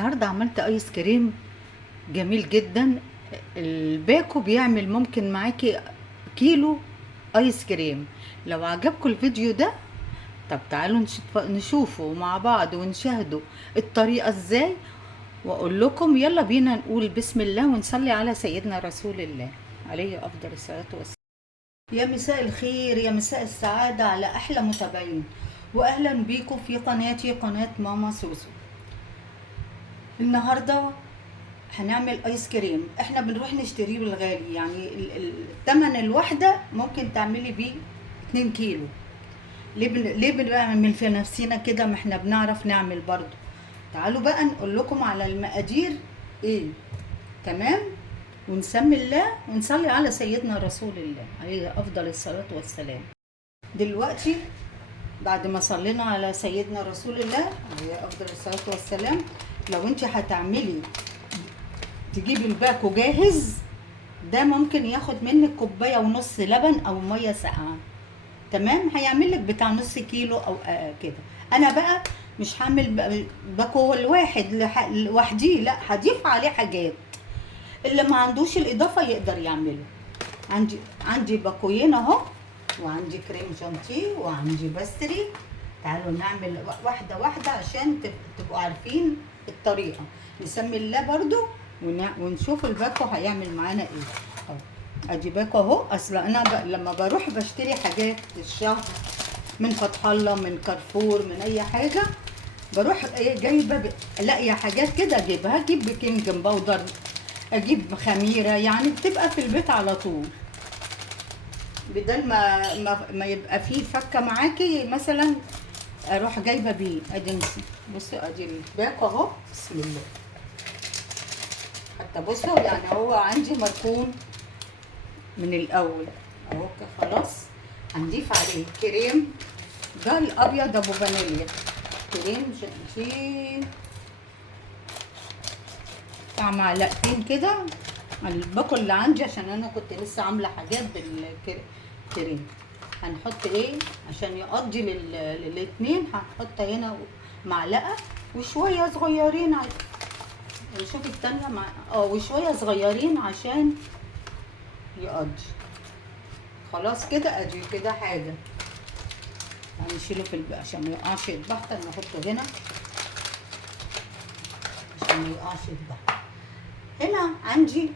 النهارده عملت ايس كريم جميل جدا. الباكو بيعمل ممكن معاكي كيلو ايس كريم. لو عجبكم الفيديو ده، طب تعالوا نشوفه مع بعض ونشاهدوا الطريقة ازاي، واقول لكم يلا بينا نقول بسم الله ونصلي على سيدنا رسول الله عليه افضل الصلاة والسلام. يا مساء الخير، يا مساء السعادة على احلى متابعين، واهلا بيكم في قناتي قناة ماما سوسو. النهارده هنعمل ايس كريم. احنا بنروح نشتريه بالغالي، يعني التمن الواحده ممكن تعملي بيه 2 كيلو. ليه بنعمل في نفسنا كده؟ ما احنا بنعرف نعمل برضو. تعالوا بقى نقول لكم على المقادير ايه. تمام، ونسمي الله ونصلي على سيدنا رسول الله عليه افضل الصلاه والسلام. دلوقتي بعد ما صلينا على سيدنا رسول الله عليه افضل الصلاه والسلام، لو انت هتعملي تجيبي الباكو جاهز، ده ممكن ياخد منك كوبايه ونص لبن او ميه ساقعه. تمام، هيعمل لك بتاع نص كيلو او كده. انا بقى مش هعمل باكو الواحد لوحديه، لا هضيف عليه حاجات. اللي ما عندوش الاضافه يقدر يعمله. عندي باكوين اهو، وعندي كريم جانتيه، وعندي باستري. تعالوا نعمل واحده واحده عشان تبقوا عارفين الطريقه. نسمي الله برضو ونشوف الباكو هيعمل معانا ايه. اهو ادي باكو اهو. اصل انا لما بروح بشتري حاجات الشهر من فتح الله، من كارفور، من اي حاجه، بروح جايبه الاقي حاجات كده اجيبها. اجيب بيكنج باودر، اجيب خميره، يعني بتبقى في البيت على طول، بدل ما يبقى فيه فكه معاكي مثلا اروح جايبه بيه. ادي بصوا ادي الباكو اهو. بسم الله. حتى بصوا يعني هو عندي مركون من الاول اهو. خلاص هنضيف عليه كريم. ده الابيض ابو فانيليا، كريم جانتيه بتاع معلقتين كده. الباكو اللي عندي عشان انا كنت لسه عامله حاجات بالكريم. هنحط ايه عشان يقضي للاتنين؟ هنحط هنا معلقه وشويه صغيرين نشوف التانية وشويه صغيرين عشان يقضي. خلاص كده ادي كده حاجه. هنشيله عشان ما يقعش يتبحتر. نحطه هنا عشان ما يقعش يتبحتر. هنا عندي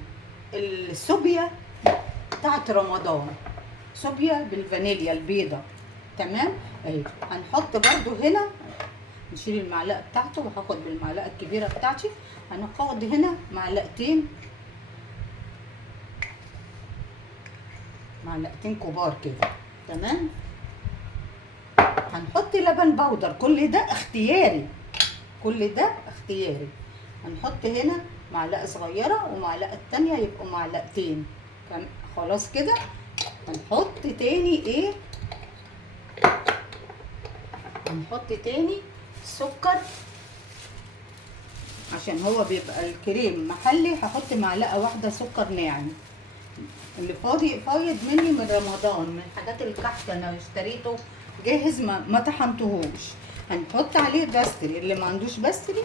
الصوبيا بتاعت رمضان، صوبيا بالفانيليا البيضه. تمام اهي. هنحط برضو هنا، نشيل المعلقه بتاعته وهاخد بالمعلقه الكبيره بتاعتي. هناخد هنا معلقتين كبار كده. تمام. هنحط لبن بودر. كل ده اختياري، كل ده اختياري. هنحط هنا معلقه صغيره ومعلقه تانية، يبقوا معلقتين. خلاص كده. هنحط تاني ايه؟ هنحط تاني سكر عشان هو بيبقى الكريم محلي. هحط معلقه واحده سكر ناعم، اللي فايض مني من رمضان، من الحاجات الكحك. انا اشتريته جاهز ما طحنتهوش. هنحط عليه باستري. اللي ما عندوش باستري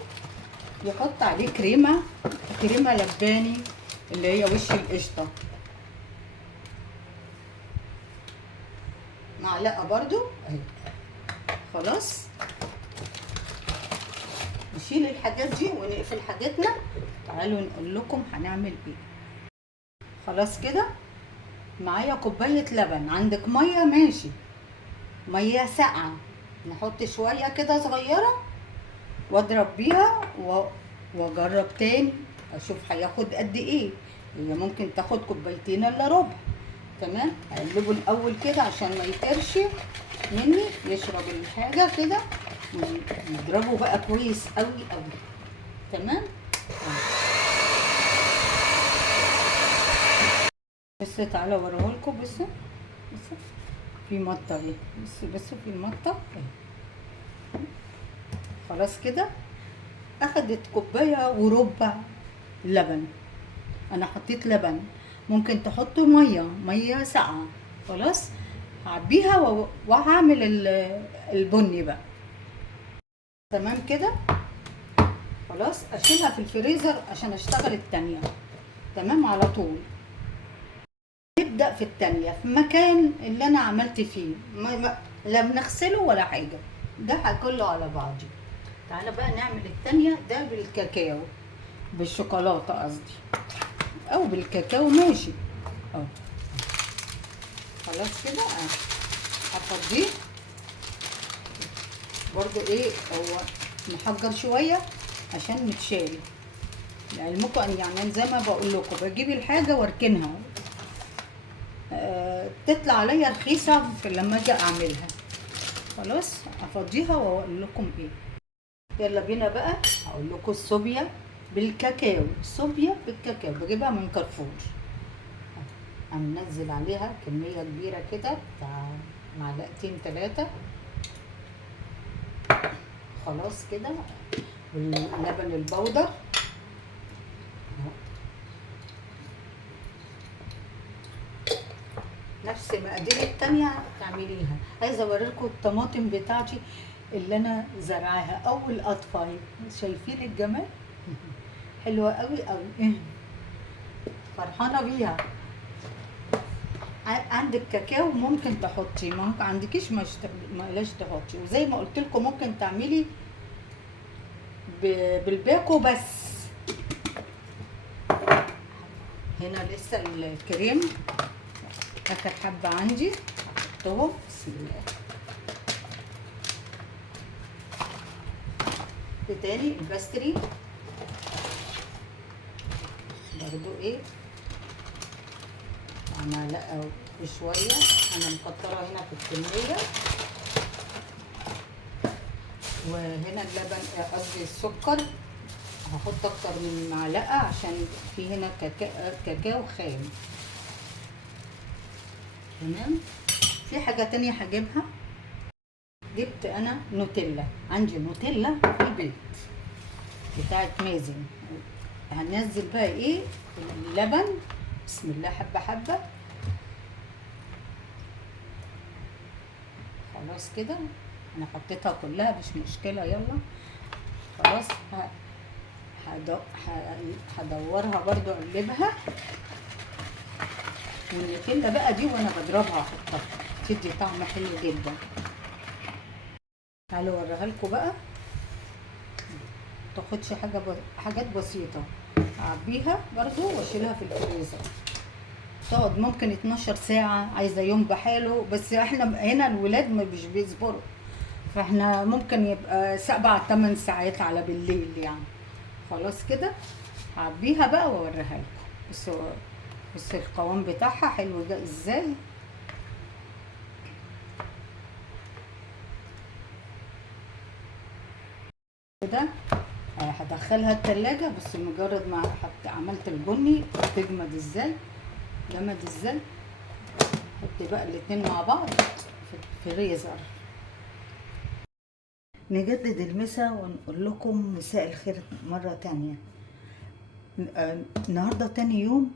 يحط عليه كريمه لباني اللي هي وش القشطه، معلقه برضو اهي. خلاص نشيل الحاجات دي ونقفل حاجتنا. تعالوا نقول لكم هنعمل ايه. خلاص كده معايا كوبايه لبن. عندك ميه ماشي، ميه ساقعه نحط شويه كده صغيره واضرب بيها واجرب تاني اشوف هياخد قد ايه. هي ممكن تاخد كوبايتين الا ربع. تمام. اقلبه الاول كده عشان ما يطرش مني، يشرب الحاجه كده. ونضربه بقى كويس قوي قوي. تمام. بس تعالى اوريهولكم. بصوا في مطه اهي. بصوا في المطه اهي. خلاص كده اخدت كوبايه وربع لبن. انا حطيت لبن، ممكن تحطوا ميه ساقعه. خلاص هعبيها وهعمل البني بقى. تمام كده. خلاص اشيلها في الفريزر عشان اشتغل التانية. تمام على طول. نبدأ في التانية في مكان اللي انا عملت فيه لا بنغسله ولا حاجة، ده كله على بعضه. تعالى بقى نعمل التانية. ده بالكاكاو، بالشوكولاتة قصدي، او بالكاكاو ماشي. اه خلاص كده. هفضيه برضو ايه، هو محجر شوية عشان متشال لعلمكم. يعني زي ما بقول لكم بجيب الحاجة واركنها، تطلع عليا رخيصة في لما اجي اعملها. خلاص افضيها واقول لكم ايه. يلا بينا بقى. هقول لكم الصوبيا بالكاكاو. الصوبيا بالكاكاو بجيبها من كارفور. هننزل عليها كمية كبيرة كده بتاع معلقتين 3. خلاص كده. واللبن البودر نفس مقادير التانية تعمليها. عايزة اوريكم الطماطم بتاعتي اللي انا زرعاها اول قطفة. شايفين الجمال؟ حلوة قوي قوي، فرحانة بيها. عندك كاكاو ممكن تحطي، ما عندكيش ما لاش تحطي. وزي ما قلت لكم ممكن تعملي بالباكو بس. هنا لسه الكريم اخر حبه عندي هحطهم. بسم الله. تاني الباستري برضو ايه معلقه وشويه. انا مكتره هنا في الكميه. وهنا اللبن قصدي السكر هحط اكتر من معلقه عشان في هنا كاكاو خام. تمام. في حاجه تانية هجيبها. جبت انا نوتيلا، عندي نوتيلا في البيت بتاعت مازن. هننزل بقى ايه اللبن. بسم الله حبه حبه. خلاص كده انا حطيتها كلها مش مشكله. يلا خلاص. هدورها برضو اقلبها. والنوتيلا بقى دي وانا بضربها احطها تدي طعم حلو جدا. تعالوا اوريها لكم بقى. تاخدش حاجات بسيطه. اعبيها برضو واشيلها في الفريزر. تقعد ممكن 12 ساعه. عايزه يوم بحاله، بس احنا هنا الولاد مش بيصبروا، فاحنا ممكن يبقى 7-8 ساعات على بالليل يعني. خلاص كده. هعبيها بقى واوريها لكم. بصوا القوام بتاعها حلو ده ازاي. كده هدخلها التلاجة. بس مجرد ما عملت البني تجمد ازاي، جمد ازاي. حط بقى الاتنين مع بعض في الفريزر. نجدد المسا ونقول لكم مساء الخير مرة تانية. النهاردة تاني يوم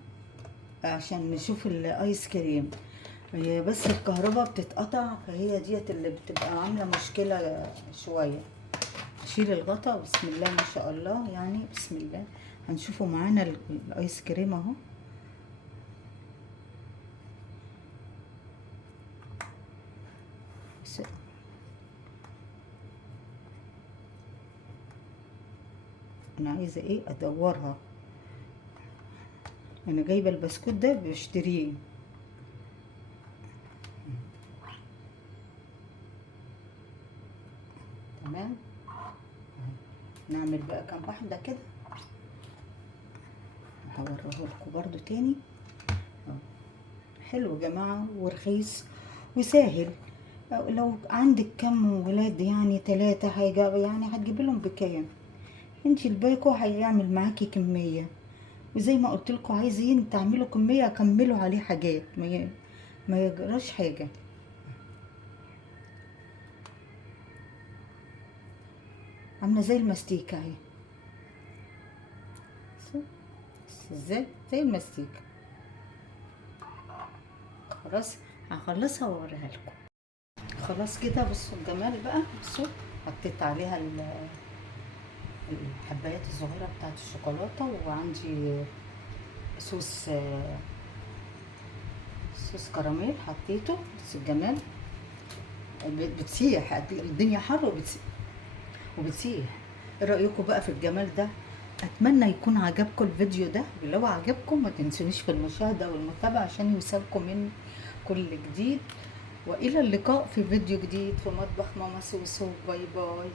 عشان نشوف الايس كريم. هي بس الكهرباء بتتقطع، فهي ديت اللي بتبقى عاملة مشكلة شوية. اشيل الغطا. بسم الله ما شاء الله يعني. بسم الله. هنشوفوا معانا الايس كريم اهو. انا عايزه ايه ادورها. انا جايبه البسكوت ده بشتريه. تمام. نعمل بقى كام واحده كده. هوريه لكم برضو تاني. حلو يا جماعه ورخيص وسهل. لو عندك كم ولاد يعني 3 حاجه يعني هتجيب لهم بكام؟ انت الباكو هيعمل معاكي كميه. وزي ما قلت لكم عايزين تعملوا كميه كملوا عليه حاجات ما يجراش حاجه. عامله زي المستيكه اهي. ازاي زي المستيكه. خلاص هخلصها واوريها لكم. خلاص كده. بصوا الجمال بقى. بصوا حطيت عليها الحبايات الصغيرة بتاعت الشوكولاتة، وعندي صوص صوص كراميل حطيته. بس الجمال بتسيح، الدنيا حر وبتسيح. ايه رأيكم بقى في الجمال ده؟ اتمنى يكون عجبكم الفيديو ده، ولو عجبكم ما تنسونيش في المشاهدة والمتابعة عشان يوصلكم مني كل جديد. والى اللقاء في فيديو جديد في مطبخ ماما سوسو. باي باي.